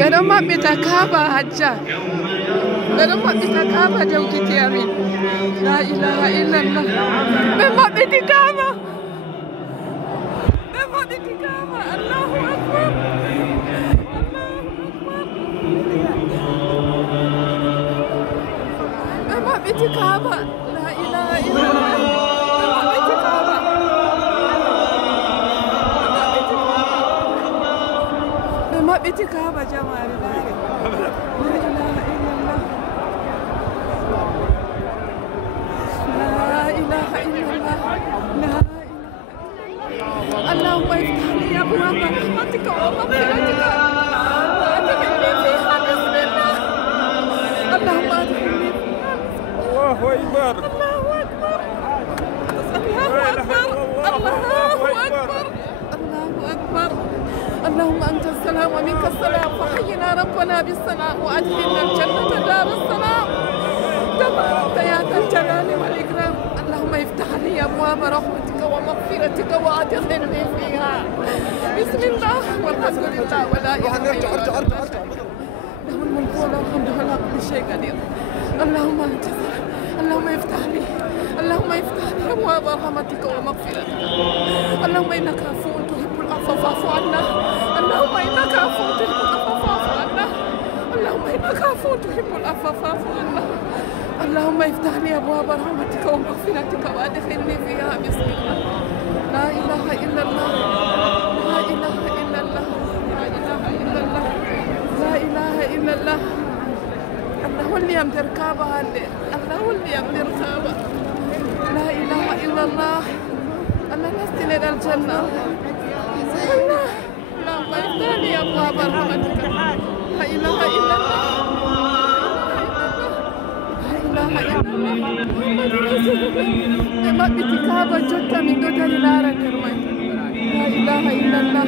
بدون ما بتكابا هجا بدون ما بتكابا جوكتي أمين لا إله إلا الله بما بتكابا بما بتكابا الله أكبر بما بتكابا لا إله إلا الله بما بتكابا بما بتكابا جمال الله لا إله إلا الله لا إله اللهم افتح لي أبواب رحمتك ومغفرتك وأدخلني فيها بسم الله اللهم أدخلني فيها الله أكبر الله أكبر الله أكبر الله أكبر الله أكبر اللهم أنت السلام ومنك السلام فحينا ربنا بالسلام وأدخلنا الجنة دار السلام تبارك يا ذا الجلال والإكرام اللهم افتح لي أبواب رحمتك ومغفرتك وأدخلني فيها بسم الله والحمد لله ولا إله إلا الله له الملك وله الحمد ولا كل شيء قدير اللهم أنت اللهم افتح لي اللهم افتح لي أبواب رحمتك ومغفرتك اللهم إنك عفو تحب العفو فاعف عنا اللهم إنك عفو تحب العفو فاعف عنا اللهم إنك عفو تحب العفو فاعف عنا اللهم افتح لي أبواب رحمتك ومغفرتك وأدخلني فيها بسم الله لا إله إلا الله لا إله إلا الله لا إله إلا الله لا إله إلا الله الله هو اللي يمدر كعبة الله هو اللي يمدر كعبة لا إله إلا الله الله نستل إلى الجنة الله اللهم افتح لي أبواب رحمتك لا إله إلا الله لا إله إلا الله محمد رسول الله ما بتكابة جدا من دون لا إله إلا الله